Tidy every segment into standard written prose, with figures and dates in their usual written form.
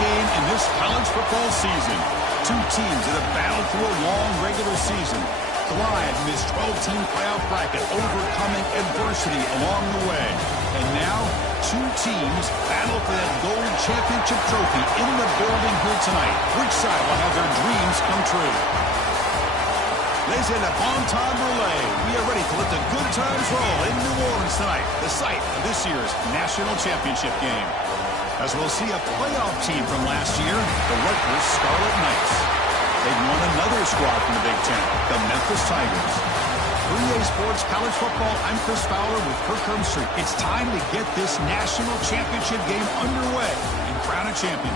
game in this college football season. Two teams that have battled through a long regular season, thrived in this 12-team playoff bracket, overcoming adversity along the way. And now, two teams battle for that gold championship trophy in the building here tonight. Which side will have their dreams come true? Ladies and gentlemen, bon temps relay. We are ready to let the good times roll in New Orleans tonight, the site of this year's national championship game. As we'll see a playoff team from last year, the Rutgers Scarlet Knights. They've won another squad from the Big Ten, the Memphis Tigers. For EA Sports College Football, I'm Chris Fowler with Kirk Herbstreit. It's time to get this national championship game underway and crown a champion.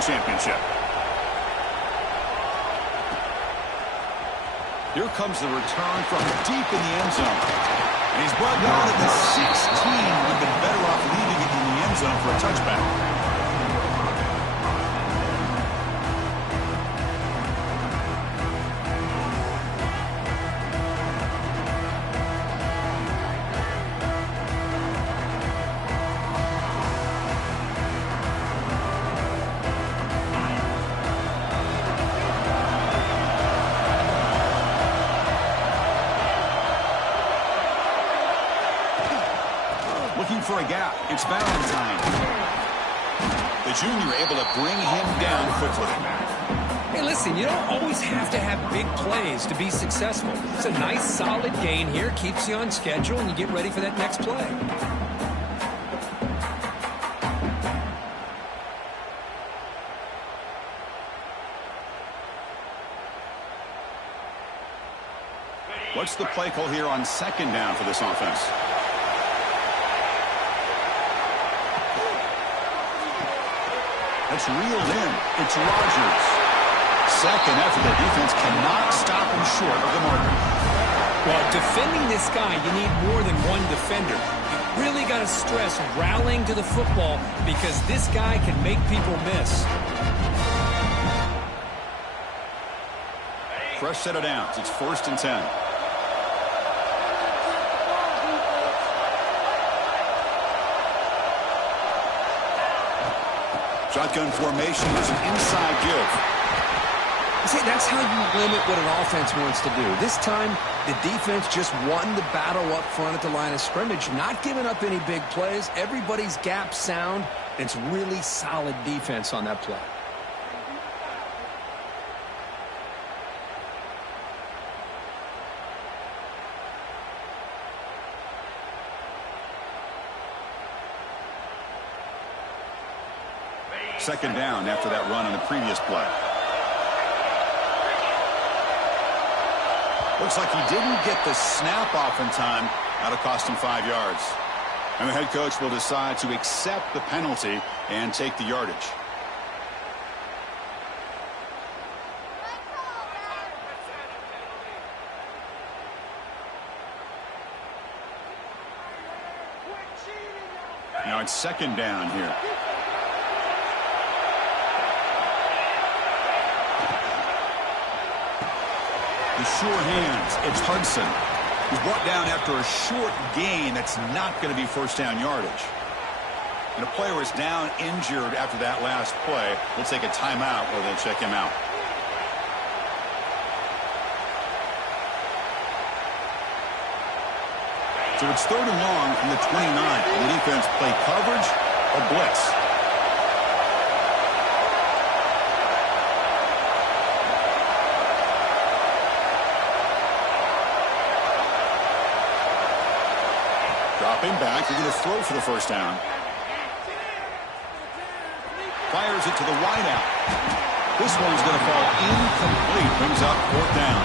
Championship. Here comes the return from deep in the end zone. And he's brought down at the 16. We've been better off leaving it in the end zone for a touchback. For a gap. It's Valentine. The junior able to bring him down quickly. Hey, listen, you don't always have to have big plays to be successful. It's a nice, solid gain here. Keeps you on schedule, and you get ready for that next play. What's the play call here on second down for this offense? It's reeled in. It's Rodgers. Second effort. Their defense cannot stop him short of the marker. Well, defending this guy, you need more than one defender. You really got to stress rallying to the football because this guy can make people miss. Fresh set of downs. It's 1st and 10. Shotgun formation is an inside give. See, that's how you limit what an offense wants to do. This time, the defense just won the battle up front at the line of scrimmage, not giving up any big plays. Everybody's gap sound. It's really solid defense on that play. Second down after that run on the previous play. Looks like he didn't get the snap off in time. That'll cost him 5 yards. And the head coach will decide to accept the penalty and take the yardage. Now it's second down here. The sure hands. It's Hudson. He's brought down after a short gain that's not going to be first down yardage. And a player is down injured after that last play. We'll take a timeout or they'll check him out. So it's 3rd and long from the 29. The defense play coverage or blitz. Dropping back, they're going to throw for the first down. Fires it to the wideout. This one's going to fall incomplete. Brings up 4th down.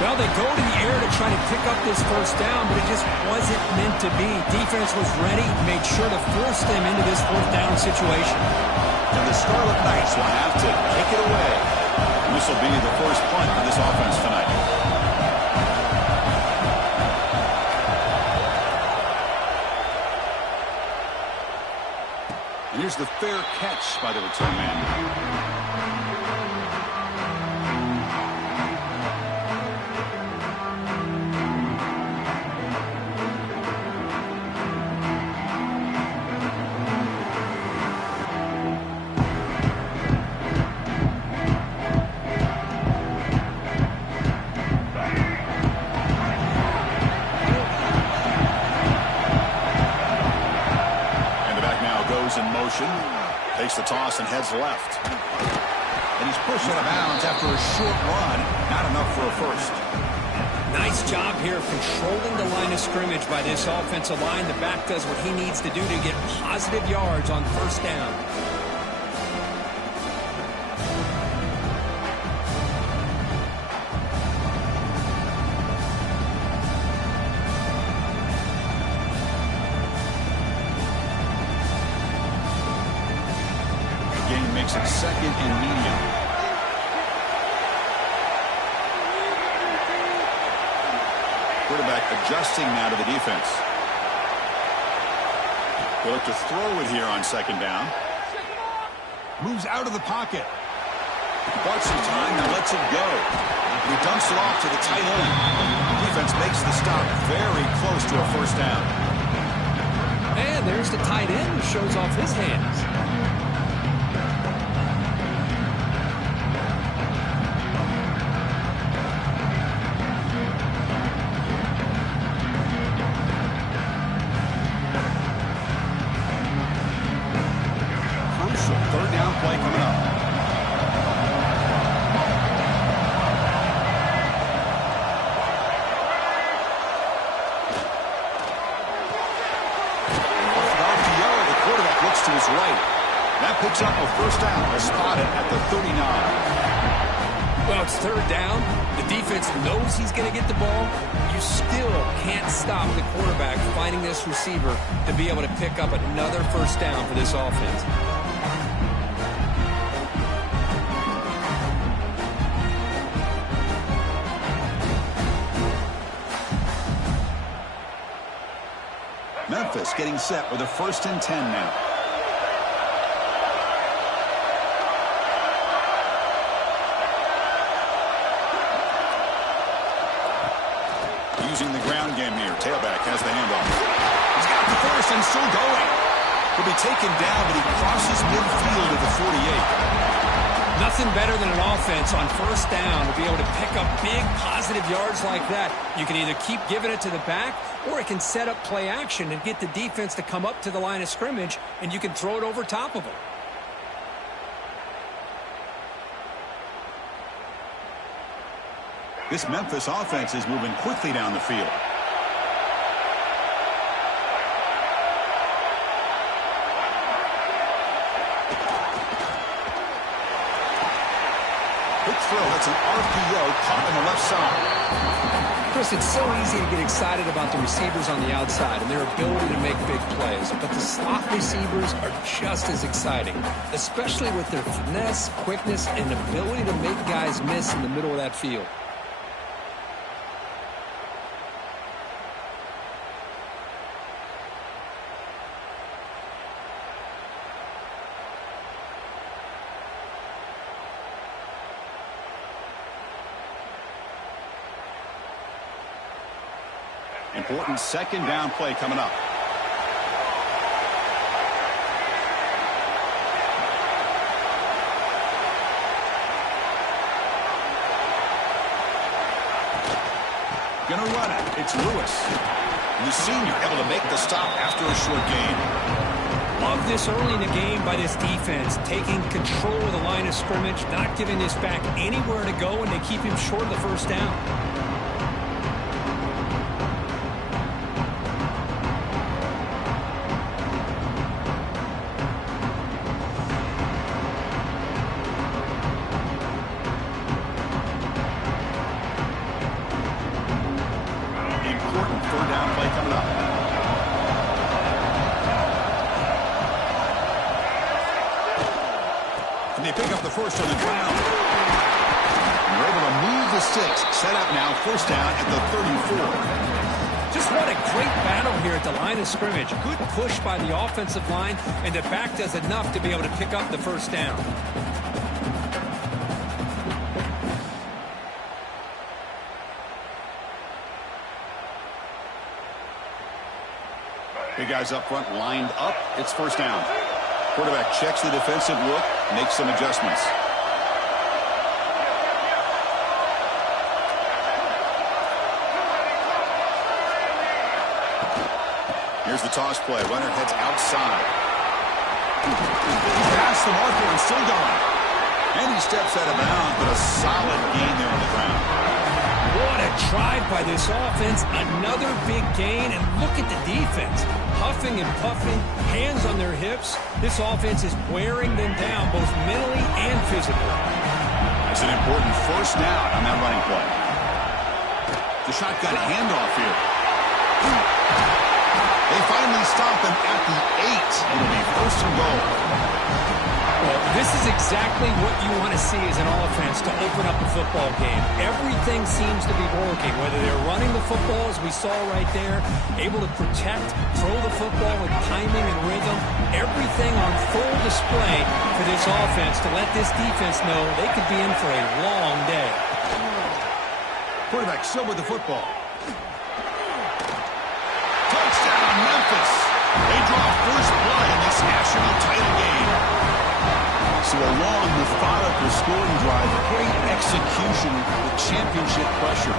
Well, they go to the air to try to pick up this first down, but it just wasn't meant to be. Defense was ready, made sure to force them into this 4th down situation. And the Scarlet Knights will have to kick it away. And this will be the first punt for this offense tonight. Here's the fair catch by the return man. In motion, takes the toss and heads left. And he's pushed out of bounds after a short run. Not enough for a first. Nice job here of controlling the line of scrimmage by this offensive line. The back does what he needs to do to get positive yards on first down. Makes it second and medium. Quarterback adjusting now to the defense. They look to throw it here on second down. Moves out of the pocket. Bought some time, now lets it go. He dumps it off to the tight end. Defense makes the stop very close to a first down. And there's the tight end who shows off his hands. Third down play coming up. The quarterback looks to his right. That picks up a first down. They'll spot it at the 39. Well, it's third down. The defense knows he's going to get the ball. You still can't stop the quarterback finding this receiver to be able to pick up another first down for this offense. Memphis getting set with a 1st and 10 now. Using the ground game here. Tailback has the handoff. He's got the first and still going. He'll be taken down, but he crosses midfield at the 48. Nothing better than an offense on first down to be able to pick up big positive yards like that. You can either keep giving it to the back, or it can set up play action and get the defense to come up to the line of scrimmage, and you can throw it over top of them. This Memphis offense is moving quickly down the field. Quick throw. That's an RPO caught on the left side. Chris, it's so easy to get excited about the receivers on the outside and their ability to make big plays, but the slot receivers are just as exciting, especially with their finesse, quickness, and ability to make guys miss in the middle of that field. Important second down play coming up. Gonna run it. It's Lewis. The senior able to make the stop after a short gain. Love this early in the game by this defense, taking control of the line of scrimmage, not giving this back anywhere to go, and they keep him short of the first down. Third down play coming up. And they pick up the first on the ground. And they're able to move the sticks. Set up now, first down at the 34. Just what a great battle here at the line of scrimmage. Good push by the offensive line, and the back does enough to be able to pick up the first down. Big guys up front lined up. It's first down. Quarterback checks the defensive look, makes some adjustments. Here's the toss play. Runner heads outside. He's past the marker and still going. And he steps out of bounds, but a solid gain there on the ground. What a drive by this offense. Another big gain, and look at the defense. Huffing and puffing, hands on their hips. This offense is wearing them down, both mentally and physically. It's an important first down on that running play. The shotgun handoff here. They finally stop him at the 8. It'll be first and goal. Well, this is exactly what you want to see as an offense to open up a football game. Everything seems to be working, whether they're running the football, as we saw right there, able to protect, throw the football with timing and rhythm, everything on full display for this offense to let this defense know they could be in for a long day. Quarterback still with the football. Touchdown, Memphis. They draw first blood in this national title game. So a long, methodical scoring drive, great execution with championship pressure.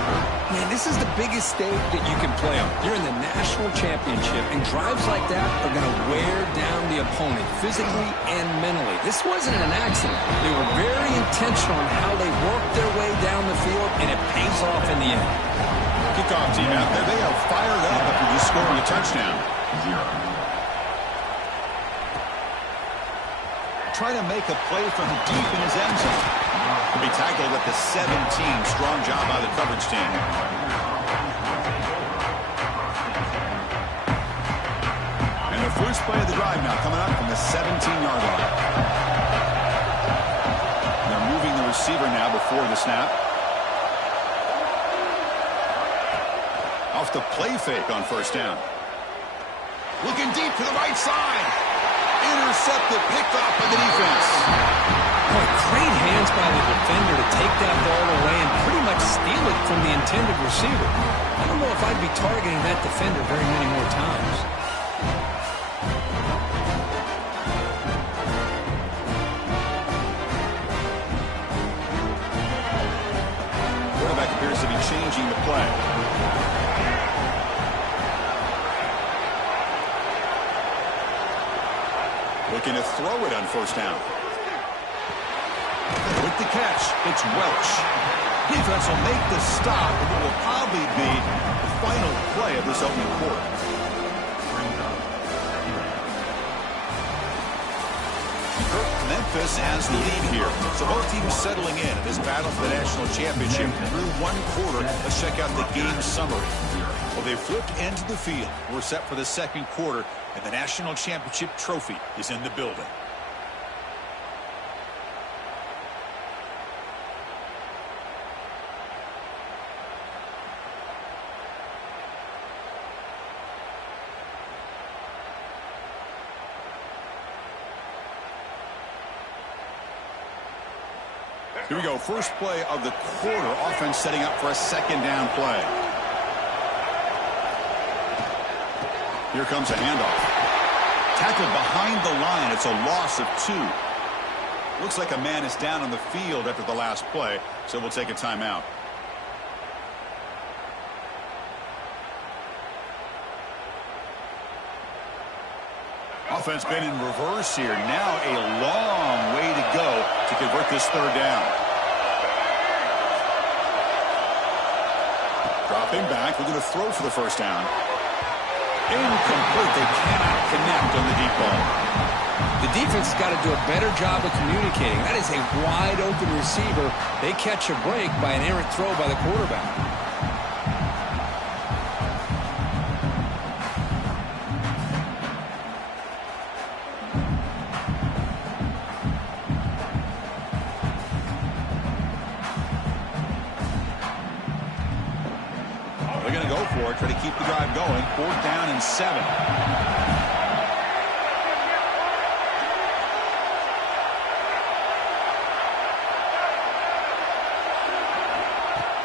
Man, this is the biggest stage that you can play on. You're in the national championship, and drives like that are going to wear down the opponent physically and mentally. This wasn't an accident. They were very intentional on how they worked their way down the field, and it pays off in the end. Kickoff team out there, they are fired up after just scoring a touchdown. Trying to make a play from deep in his end zone. He'll be tackled at the 17. Strong job by the coverage team. And the first play of the drive now coming up from the 17-yard line. They're moving the receiver now before the snap. Off the play fake on first down. Looking deep to the right side. Intercepted, picked off by the defense. Boy, great hands by the defender to take that ball away and pretty much steal it from the intended receiver. I don't know if I'd be targeting that defender very many more times. Quarterback appears to be changing the play. Looking to throw it on first down. With the catch, it's Welch. Defense will make the stop, and it will probably be the final play of this opening quarter. Memphis has the lead here. So both teams settling in this battle for the national championship through one quarter. Let's check out the game summary. Well, they flipped into the field. We're set for the second quarter, and the national championship trophy is in the building. Here we go. First play of the quarter. Offense setting up for a second down play. Here comes a handoff. Tackled behind the line. It's a loss of 2. Looks like a man is down on the field after the last play, so we'll take a timeout. Offense been in reverse here. Now a long way to go to convert this third down. Dropping back. We're going to throw for the first down. Incomplete. They cannot connect on the deep ball. The defense has got to do a better job of communicating. That is a wide open receiver. They catch a break by an errant throw by the quarterback. They're going to go for it, try to keep keep the drive going. 4th down and 7.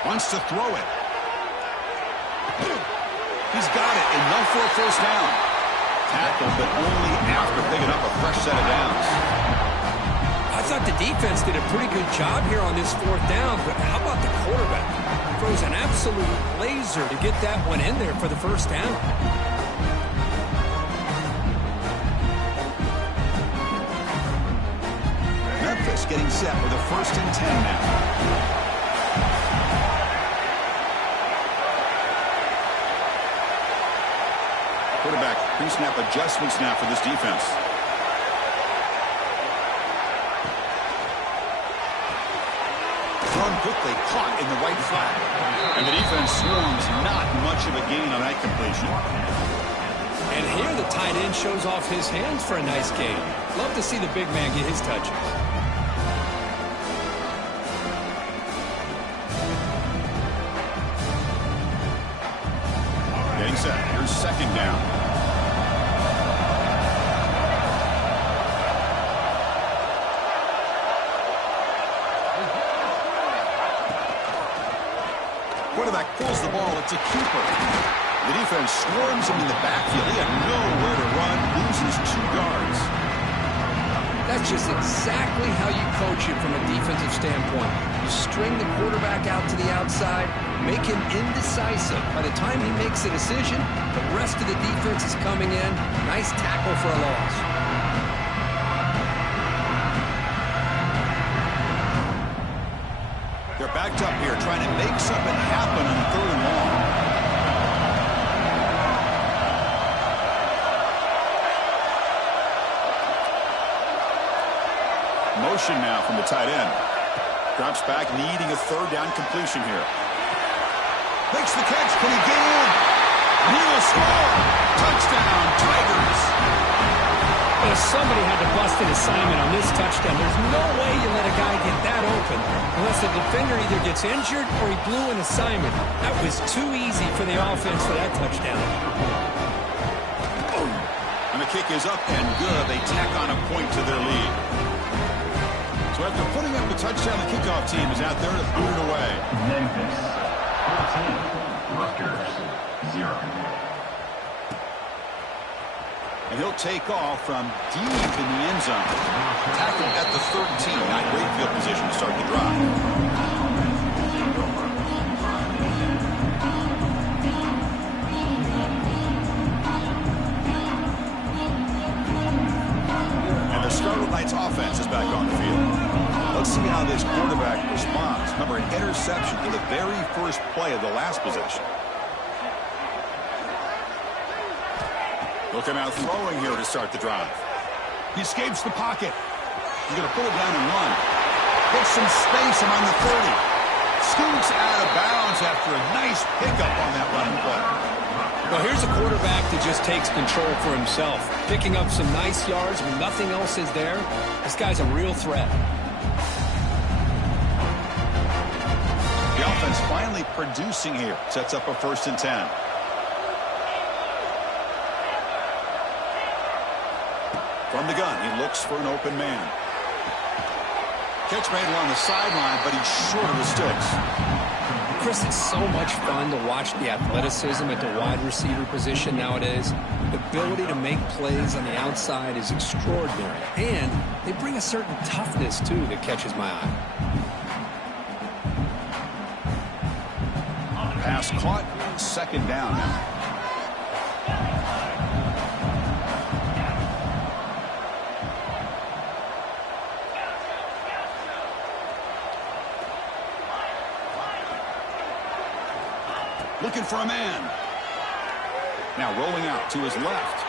Wants to throw it. He's got it. Enough for a 1st down. Tackle, but only after picking up a fresh set of downs. I thought the defense did a pretty good job here on this 4th down, but how about the quarterback? Throws an absolute laser to get that one in there for the 1st down. Memphis getting set with a 1st and 10 now. Quarterback pre-snap adjustments now for this defense. Thrown quickly, caught in the right flat. And the defense swarms, not much of a gain on that completion. And here the tight end shows off his hands for a nice gain. Love to see the big man get his touches. Getting set. Here's 2nd down. Quarterback pulls the ball. It's a keeper. The defense swarms him in the backfield. He had nowhere to run. Loses 2 yards. That's just exactly how you coach it from a defensive standpoint. You string the quarterback out to the outside, make him indecisive. By the time he makes a decision, the rest of the defense is coming in. Nice tackle for a loss. They're backed up here, trying to make something happen on 3rd and long. Motion now from the tight end. Drops back, needing a 3rd down completion here. Makes the catch. Can he get in? He will score. Touchdown, Tigers. Well, somebody had to bust an assignment on this touchdown. There's no way you let a guy get that open unless the defender either gets injured or he blew an assignment. That was too easy for the offense for that touchdown. And the kick is up and good. They tack on a point to their lead. So after putting up the touchdown, the kickoff team is out there to boot it away. Memphis 14, Rutgers 0. And he'll take off from deep in the end zone. Tackled at the 13. Not great field position to start the drive. Scarlet Knights offense is back on the field. Let's see how this quarterback responds. Remember, an interception to the very first play of the last possession. Look him out throwing here to start the drive. He escapes the pocket. He's going to pull it down and run. Gets some space among the 30. Scoots out of bounds after a nice pickup on that running play. Well, here's a quarterback that just takes control for himself, picking up some nice yards when nothing else is there. This guy's a real threat. The offense finally producing here. Sets up a 1st and 10. From the gun, he looks for an open man. Catch made along the sideline, but he's short of the sticks. Chris, it's so much fun to watch the athleticism at the wide receiver position nowadays. The ability to make plays on the outside is extraordinary. And they bring a certain toughness, too, that catches my eye. Pass caught. 2nd down now. Looking for a man. Now rolling out to his left.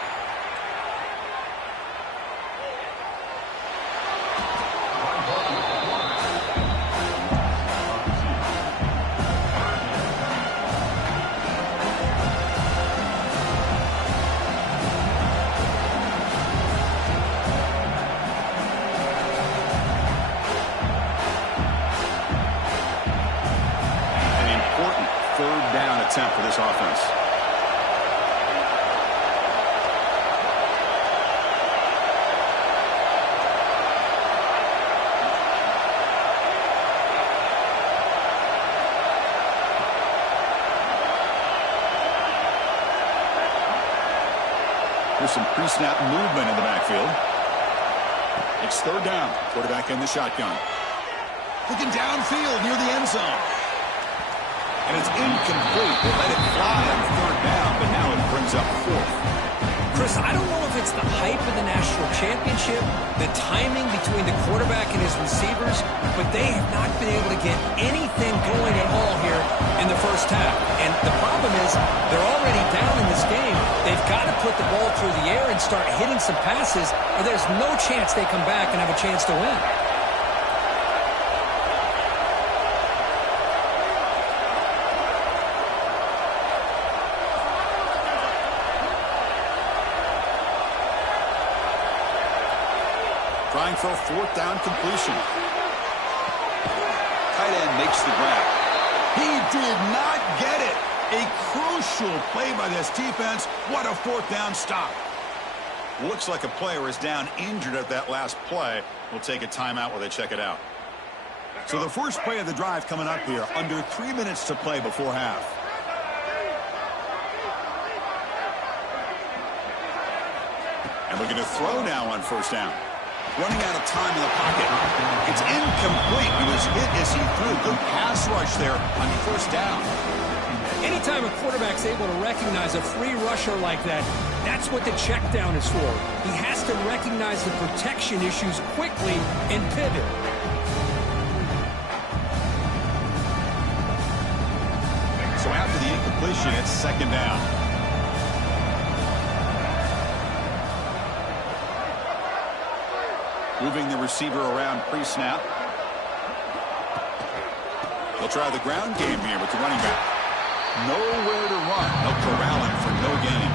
Attempt for this offense. for some pre-snap movement in the backfield. It's third down. Quarterback in the shotgun. Looking downfield near the end zone. And it's incomplete. They let it fly on third down, but now it brings up fourth. Chris, I don't know if it's the hype of the national championship, the timing between the quarterback and his receivers, but they have not been able to get anything going at all here in the first half. And the problem is they're already down in this game. They've got to put the ball through the air and start hitting some passes, or there's no chance they come back and have a chance to win. Trying for a fourth down completion. Tight end makes the grab. He did not get it. A crucial play by this defense. What a fourth down stop. Looks like a player is down injured at that last play. We'll take a timeout while they check it out. So the first play of the drive coming up here. Under 3 minutes to play before half. And looking to throw now on first down. Running out of time in the pocket. It's incomplete. He was hit as he threw. Good pass rush there on first down. Anytime a quarterback's able to recognize a free rusher like that, that's what the check down is for. He has to recognize the protection issues quickly and pivot. So after the incompletion, it's second down. Moving the receiver around pre-snap. They'll try the ground game here with the running back. Nowhere to run. They'll corral him for no gain.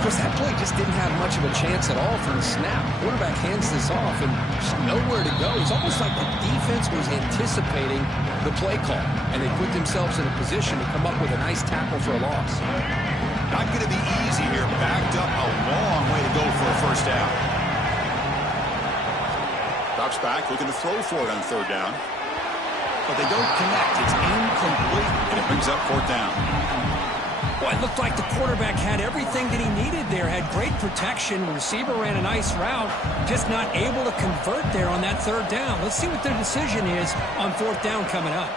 Chris, that play just didn't have much of a chance at all from the snap. Quarterback hands this off and there's nowhere to go. It's almost like the defense was anticipating the play call, and they put themselves in a position to come up with a nice tackle for a loss. Not going to be easy here. Backed up a long way to go for a first down. Drops back, looking to throw for it on third down. But they don't connect. It's incomplete, and it brings up fourth down. Well, it looked like the quarterback had everything that he needed there. Had great protection. The receiver ran a nice route. Just not able to convert there on that third down. Let's see what their decision is on fourth down coming up.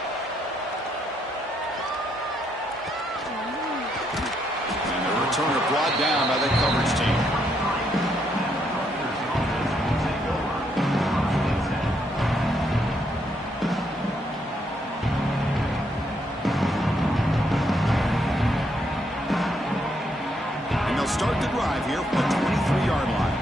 And the returner brought down by the coverage team. Start the drive here from the 23-yard line.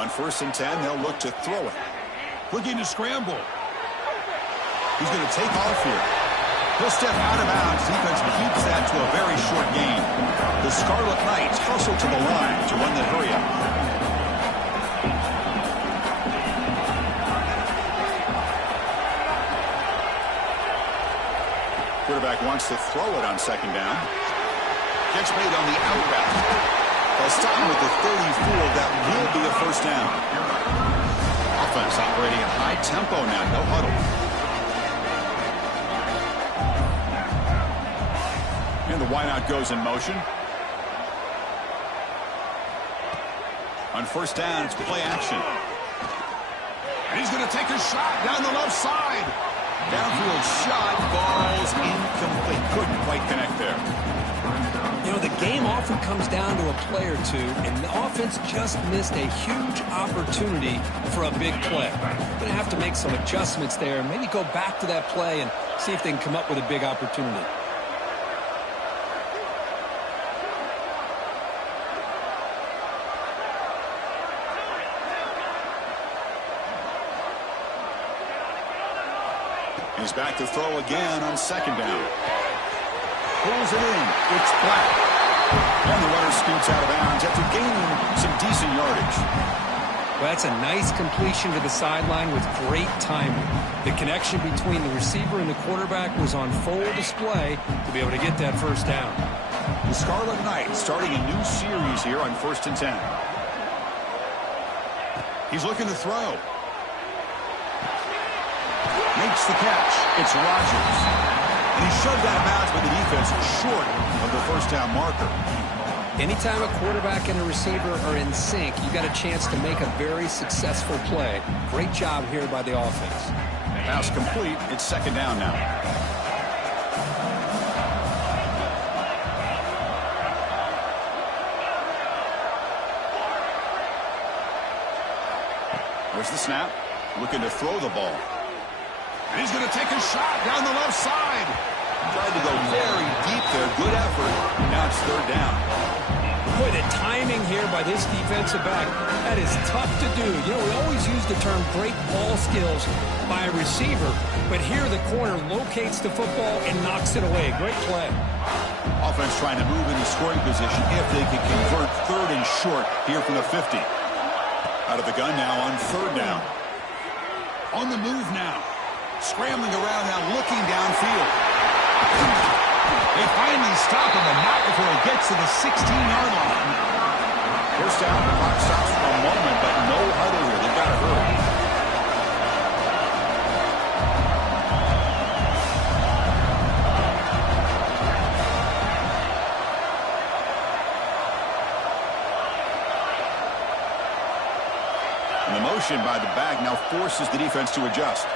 On 1st and 10, they'll look to throw it. Looking to scramble. He's going to take off here. He'll step out of bounds. Defense keeps that to a very short gain. The Scarlet Knights hustle to the line to run the hurry up. Quarterback wants to throw it on second down. Catch made on the out route. They'll stop him with the 34. That will be a first down. Offense operating at high tempo now. No huddle. And the wideout goes in motion. On first down, it's play action. And he's going to take a shot down the left side. Downfield shot, balls incomplete. Couldn't quite connect there. You know, the game often comes down to a play or two, and the offense just missed a huge opportunity for a big play. Going to have to make some adjustments there and maybe go back to that play and see if they can come up with a big opportunity. He's back to throw again on second down. Pulls it in. It's flat. And the runner scoots out of bounds after gaining some decent yardage. Well, that's a nice completion to the sideline with great timing. The connection between the receiver and the quarterback was on full display to be able to get that first down. The Scarlet Knights starting a new series here on 1st and 10. He's looking to throw. Makes the catch. It's Rodgers. And he shoved out of bounds, but the defense short of the first down marker. Anytime a quarterback and a receiver are in sync, you got a chance to make a very successful play. Great job here by the offense. Pass complete. It's second down now. There's the snap. Looking to throw the ball. And he's going to take a shot down the left side. Tried to go very deep there. Good effort. Now it's third down. Boy, the timing here by this defensive back, that is tough to do. You know, we always use the term great ball skills by a receiver, but here the corner locates the football and knocks it away. Great play. Offense trying to move into scoring position if they can convert third and short here from the 50. Out of the gun now on third down. On the move now. Scrambling around now, looking downfield. They finally stop him, but not before he gets to the 16-yard line. First down, the clock stops for a moment, but no huddle here. They've got to hurry. And the motion by the back now forces the defense to adjust.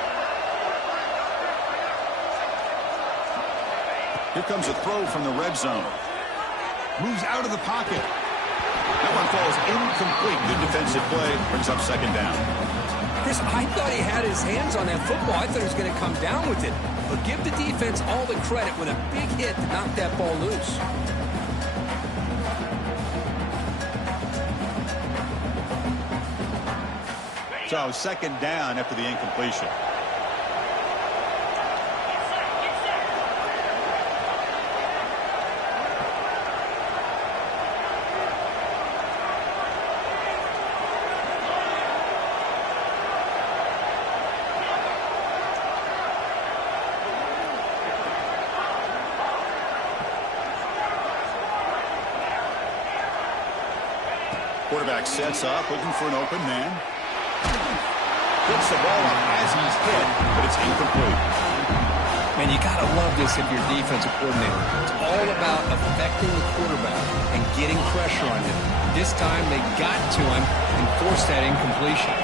Here comes a throw from the red zone. Moves out of the pocket. That one falls incomplete. Good defensive play. Brings up second down. Chris, I thought he had his hands on that football. I thought he was going to come down with it. But give the defense all the credit with a big hit to knock that ball loose. So second down after the incompletion. Quarterback sets up, looking for an open man. Gets the ball up as he's hit, but it's incomplete. Man, you got to love this if you're a defensive coordinator. It's all about affecting the quarterback and getting pressure on him. This time, they got to him and forced that incompletion.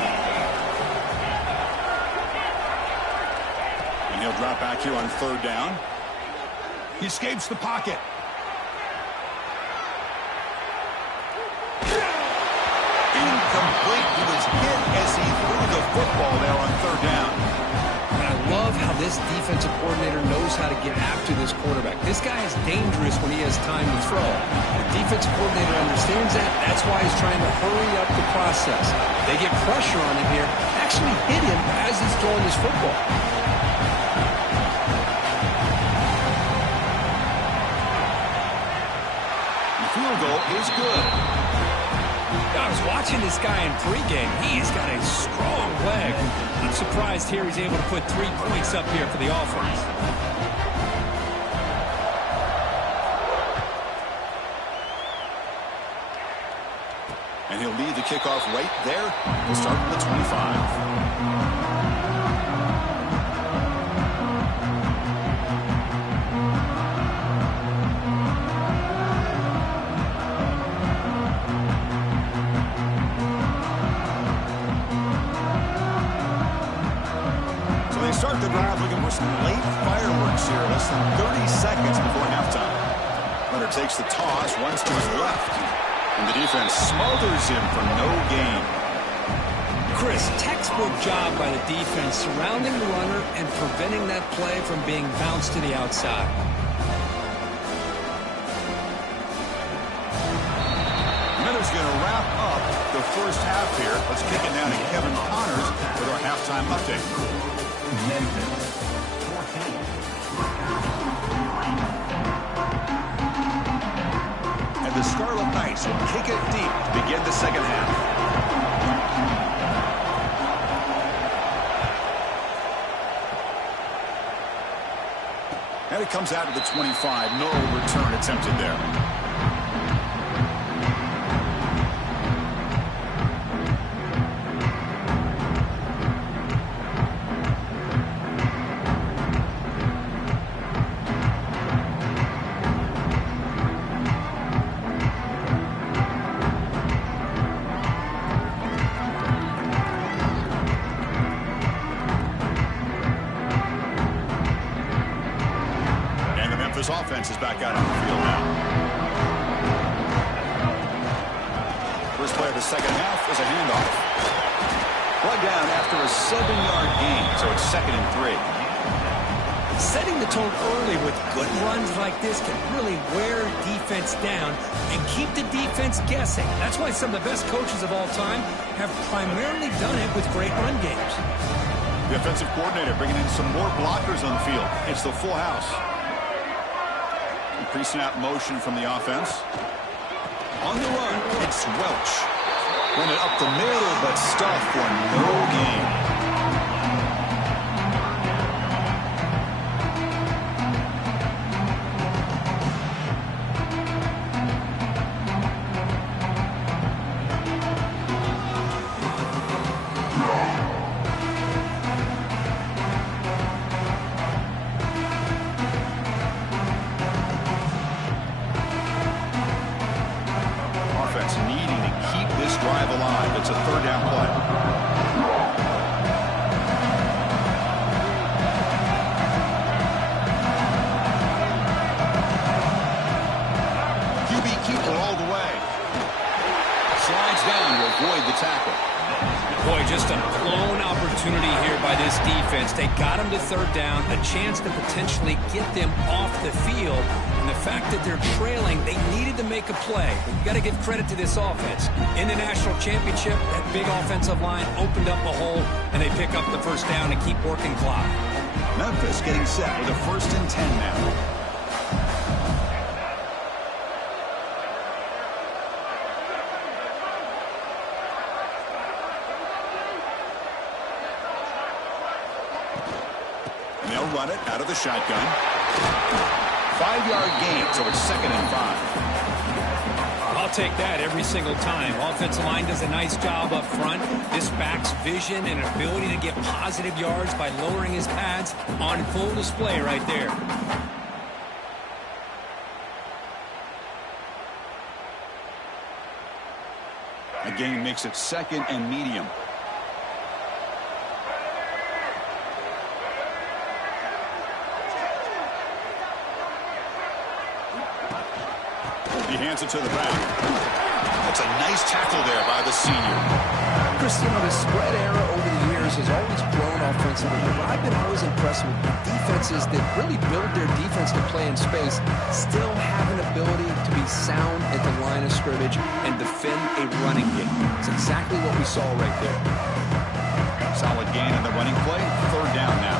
And he'll drop back here on third down. He escapes the pocket. Incomplete. He was hit as he threw the football there on third down. And I love how this defensive coordinator knows how to get after this quarterback. This guy is dangerous when he has time to throw. The defensive coordinator understands that. That's why he's trying to hurry up the process. They get pressure on him here, actually hit him as he's throwing this football. The field goal is good. I was watching this guy in pregame. He's got a strong leg. I'm surprised here he's able to put 3 points up here for the offense. And he'll lead the kickoff right there. We'll start from the 25. Start the drive looking for some late fireworks here. Less than 30 seconds before halftime. Leonard takes the toss, runs to his left. And the defense smothers him for no gain. Chris, textbook job by the defense surrounding the runner and preventing that play from being bounced to the outside. Leonard's going to wrap up the first half here. Let's kick it down to Kevin Connors with our halftime update. Memphis 14. And the Scarlet Knights will kick it deep to begin the second half. And it comes out to the 25. No return attempted there. Memphis offense is back out on the field now. First play of the second half is a handoff. Brought down after a 7-yard gain, so it's 2nd and 3. Setting the tone early with good runs like this can really wear defense down and keep the defense guessing. That's why some of the best coaches of all time have primarily done it with great run games. The offensive coordinator bringing in some more blockers on the field. It's the full house. Pre-snap motion from the offense. On the run, it's Welch. Run it up the middle, but stuffed for no gain. It's a 3rd down play. QB keeper all the way. Slides down to avoid the tackle. Boy, just a blown opportunity here by this defense. They got him to 3rd down, a chance to potentially get them off the field. And the fact that they're trailing, they needed to make a play. You've got to give credit to this offense. In the national championship, that big offensive line opened up a hole, and they pick up the 1st down and keep working clock. Memphis getting set with a 1st and 10 now. They'll run it out of the shotgun. 5-yard gain, so it's 2nd and 5. I'll take that every single time. Offensive line does a nice job up front. This back's vision and ability to get positive yards by lowering his pads on full display right there. A gain makes it 2nd and medium. He hands it to the back. That's a nice tackle there by the senior. Chris, you know, the spread era over the years has always grown offensively, but I've been always impressed with defenses that really build their defense to play in space, still have an ability to be sound at the line of scrimmage and defend a running game. It's exactly what we saw right there. Solid gain on the running play. 3rd down now.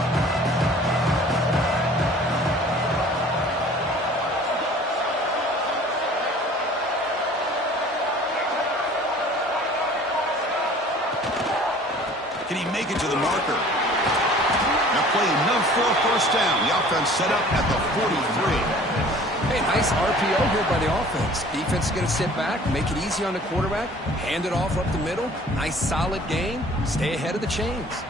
Can he make it to the marker? Now play enough for a 1st down. The offense set up at the 43. Hey, nice RPO here by the offense. Defense is going to sit back, make it easy on the quarterback, hand it off up the middle. Nice solid gain. Stay ahead of the chains.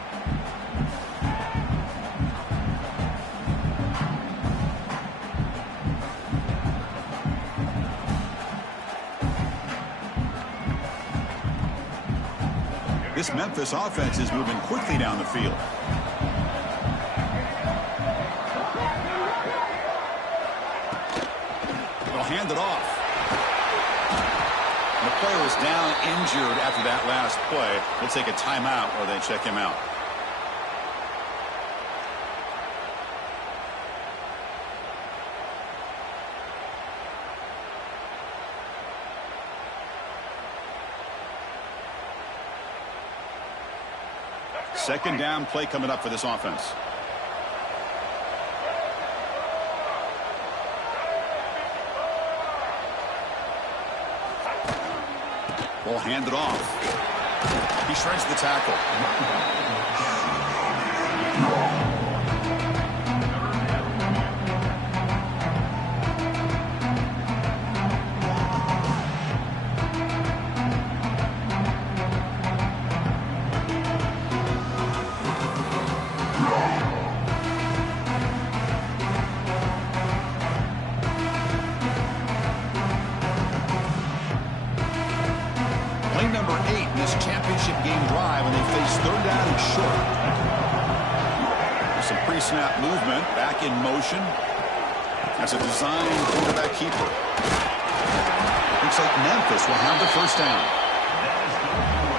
This Memphis offense is moving quickly down the field. They'll hand it off. The player was down injured after that last play. They'll take a timeout or they check him out. Second down play coming up for this offense. Will hand it off. He shreds the tackle. Number 8 in this championship game drive, and they face 3rd down and short. There's some pre-snap movement, back in motion. That's a design quarterback keeper. Looks like Memphis will have the first down.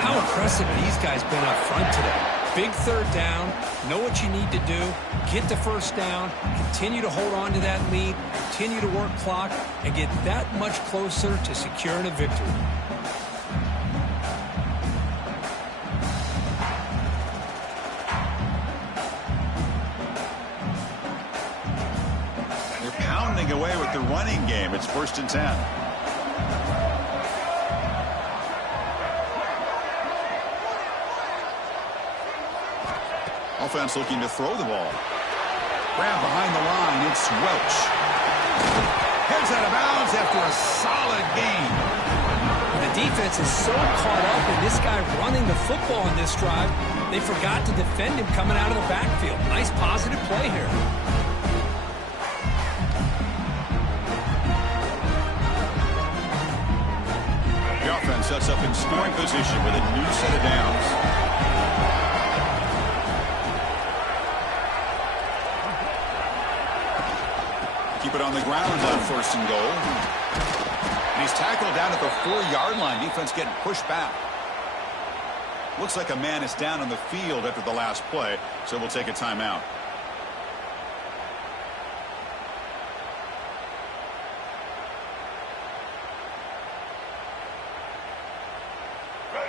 How impressive have these guys been up front today? Big third down, know what you need to do, get the first down, continue to hold on to that lead, continue to work clock, and get that much closer to securing a victory. They're pounding away with the running game. It's 1st and 10. Offense looking to throw the ball. Grab behind the line. It's Welch. Heads out of bounds after a solid gain. The defense is so caught up in this guy running the football in this drive, they forgot to defend him coming out of the backfield. Nice positive play here. The offense sets up in scoring position with a new set of downs. Keep it on the ground on 1st and goal. And he's tackled down at the 4-yard line. Defense getting pushed back. Looks like a man is down on the field after the last play, so we'll take a timeout.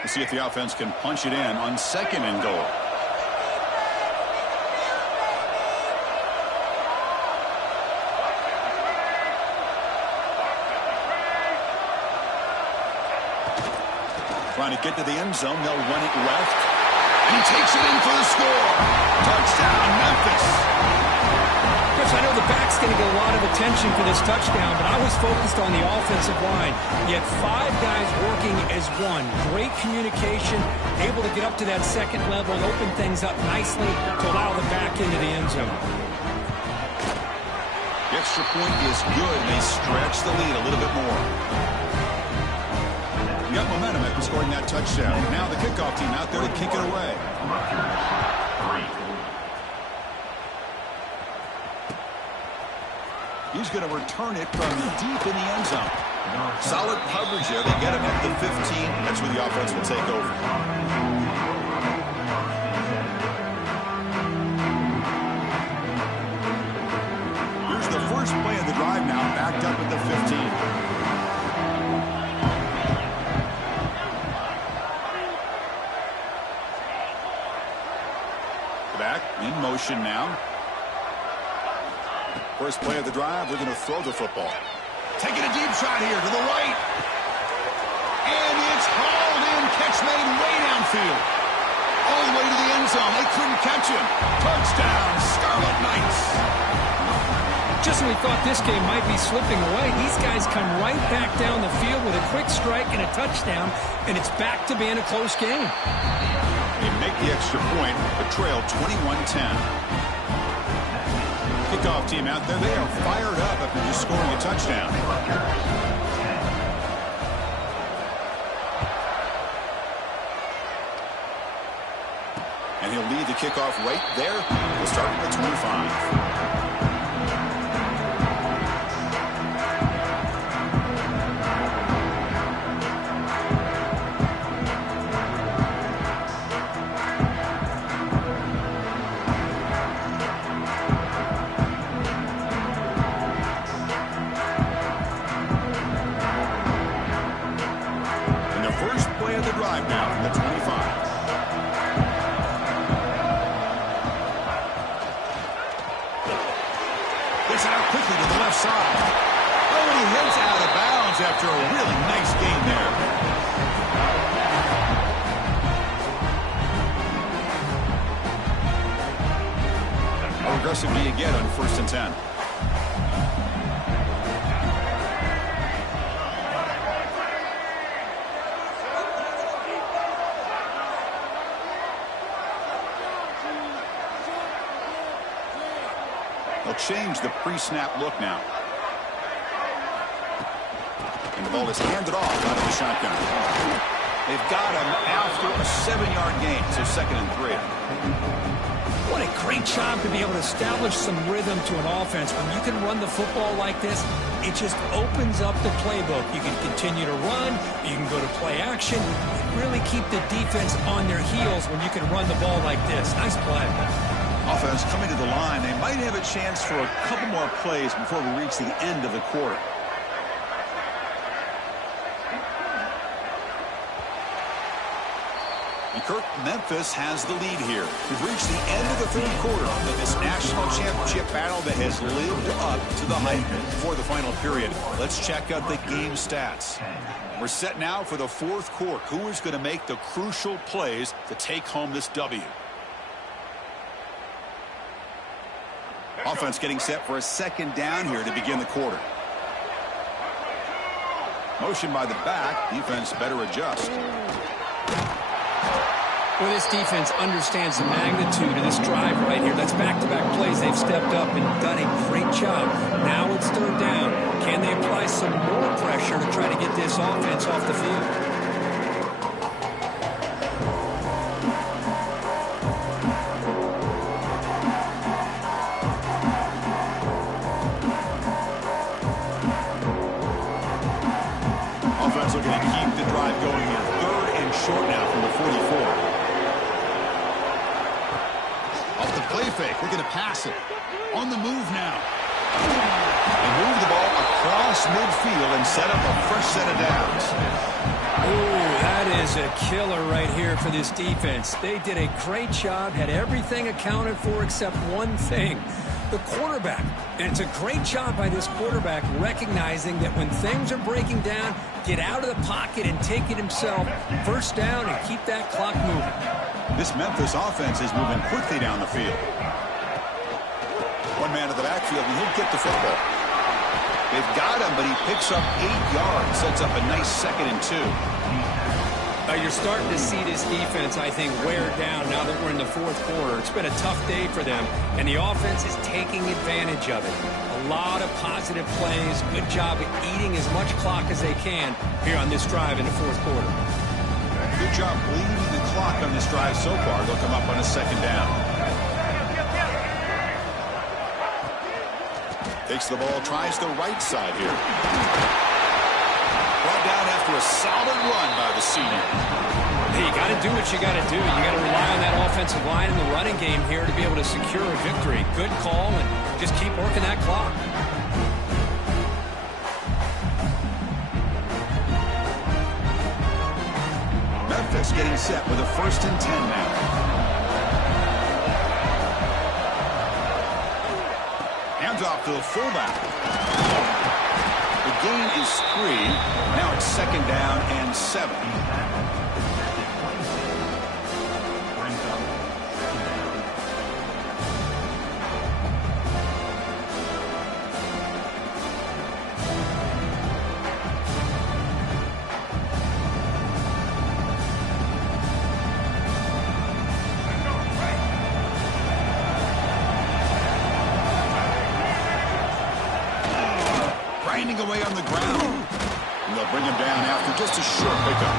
We'll see if the offense can punch it in on 2nd and goal. Trying to get to the end zone. They'll run it left. And he takes it in for the score. Touchdown, Memphis. Chris, I know the back's going to get a lot of attention for this touchdown, but I was focused on the offensive line. You had 5 guys working as one. Great communication, able to get up to that 2nd level and open things up nicely to allow the back into the end zone. The extra point is good. They stretch the lead a little bit more. Got momentum after scoring that touchdown. Now the kickoff team out there to kick it away. He's going to return it from deep in the end zone. Solid coverage there. They get him at the 15. That's where the offense will take over. Here's the first play of the drive now, backed up at the 15. In motion now. First play of the drive, we're going to throw the football. Taking a deep shot here to the right. And it's hauled in. Catch made way downfield. All the way to the end zone. They couldn't catch him. Touchdown, Scarlet Knights. Just when we thought this game might be slipping away, these guys come right back down the field with a quick strike and a touchdown, and it's back to being a close game. They make the extra point, but trail 21-10. Kickoff team out there. They are fired up after just scoring a touchdown. And he'll lead the kickoff right there. We'll start at the 25. After a really nice game there. How aggressive do you get on 1st and 10? They'll change the pre-snap look now. And the ball is handed off out of the shotgun. They've got him after a 7-yard gain, so 2nd and 3. What a great job to be able to establish some rhythm to an offense. When you can run the football like this, it just opens up the playbook. You can continue to run, you can go to play action, and really keep the defense on their heels when you can run the ball like this. Nice play. Offense coming to the line. They might have a chance for a couple more plays before we reach the end of the quarter. And Kirk, Memphis has the lead here. We've reached the end of the third quarter of this national championship battle that has lived up to the hype before the final period. Let's check out the game stats. We're set now for the fourth quarter. Who is going to make the crucial plays to take home this W? Offense getting set for a second down here to begin the quarter. Motion by the back. Defense better adjust. Well, this defense understands the magnitude of this drive right here. That's back-to-back plays. They've stepped up and done a great job. Now it's third down. Can they apply some more pressure to try to get this offense off the field? Offense looking to keep the drive going here. Third and short now from the 44. Off the play fake, looking to pass it. On the move now. They move the ball across midfield and set up a fresh set of downs. Ooh, that is a killer right here for this defense. They did a great job, had everything accounted for except one thing. The quarterback. And it's a great job by this quarterback recognizing that when things are breaking down, get out of the pocket and take it himself. First down and keep that clock moving. This Memphis offense is moving quickly down the field. One man at the backfield, and he'll get the football. They've got him, but he picks up 8 yards, sets up a nice 2nd and 2. You're starting to see this defense, I think, wear down now that we're in the fourth quarter. It's been a tough day for them, and the offense is taking advantage of it. A lot of positive plays. Good job at eating as much clock as they can here on this drive in the fourth quarter. Good job bleeding the clock on this drive so far. They'll come up on a 2nd down. Takes the ball, tries the right side here. Brought down after a solid run by the senior. Hey, you got to do what you got to do. You got to rely on that offensive line in the running game here to be able to secure a victory. Good call, and just keep working that clock. Memphis getting set with a 1st and 10 now. Hands off to the fullback. The gain is 3. Now it's 2nd down and 7. Grinding away on the ground. And they'll bring him down after just a short pickup.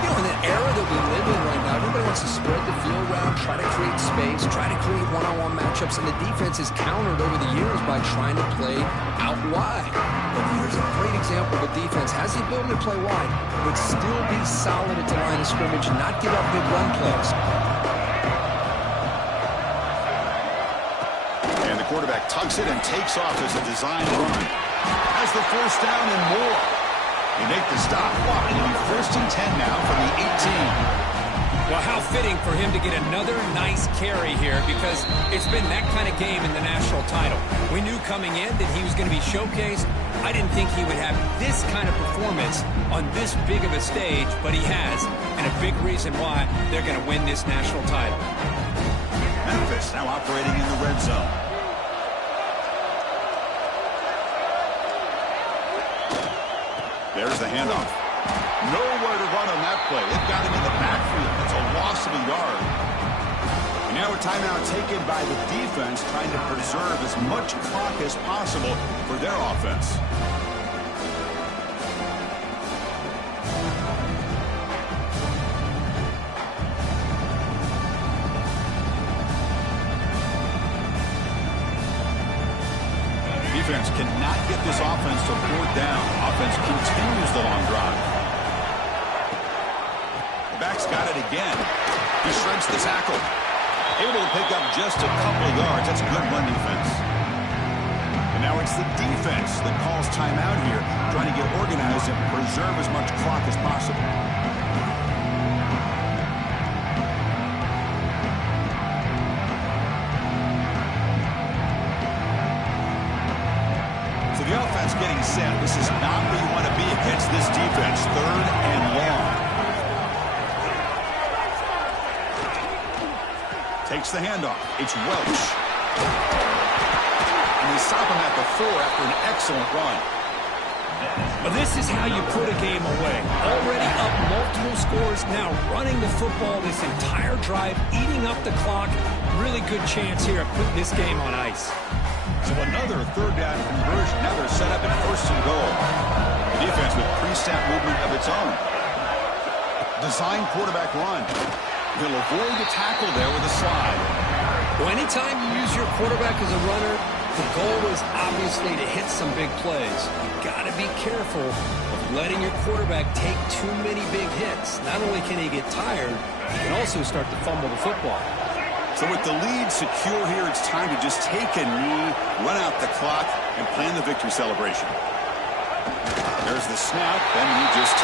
You know, in the era that we live in right now, everybody wants to spread the field around, try to create space, try to create one-on-one matchups, and the defense is countered over the years by trying to play out wide. But here's a great example of a defense has the ability to play wide, but still be solid at the line of scrimmage and not give up big run plays. And the quarterback tucks it and takes off as a design run. Has the 1st down and more. They make the stop. It'll be 1st and 10 now from the 18. Well, how fitting for him to get another nice carry here because it's been that kind of game in the national title. We knew coming in that he was going to be showcased. I didn't think he would have this kind of performance on this big of a stage, but he has, and a big reason why they're going to win this national title. Memphis now operating in the red zone. There's the handoff. Nowhere to run on that play. They've got him in the backfield. It's a loss of a yard. And now a timeout taken by the defense, trying to preserve as much clock as possible for their offense. cannot get this offense to 4th down. Offense continues the long drive. The back's got it again. He shreds the tackle. Able to pick up just a couple of yards. That's good run defense. And now it's the defense that calls timeout here, trying to get organized and preserve as much clock as possible. So the offense getting set. This is not where you want to be against this defense. 3rd and long. Takes the handoff. It's Welch. And they stop him at the 4 after an excellent run. Well, this is how you put a game away. Already up multiple scores, now running the football this entire drive, eating up the clock. Really good chance here of putting this game on ice. So another 3rd down conversion. Now they're set up at 1st and goal. The defense with pre-snap movement of its own. Design quarterback run. He'll avoid the tackle there with a slide. Well, anytime you use your quarterback as a runner, the goal is obviously to hit some big plays. You've got to be careful of letting your quarterback take too many big hits. Not only can he get tired, he can also start to fumble the football. So with the lead secure here, it's time to just take a knee, run out the clock, and plan the victory celebration. There's the snap, and he just takes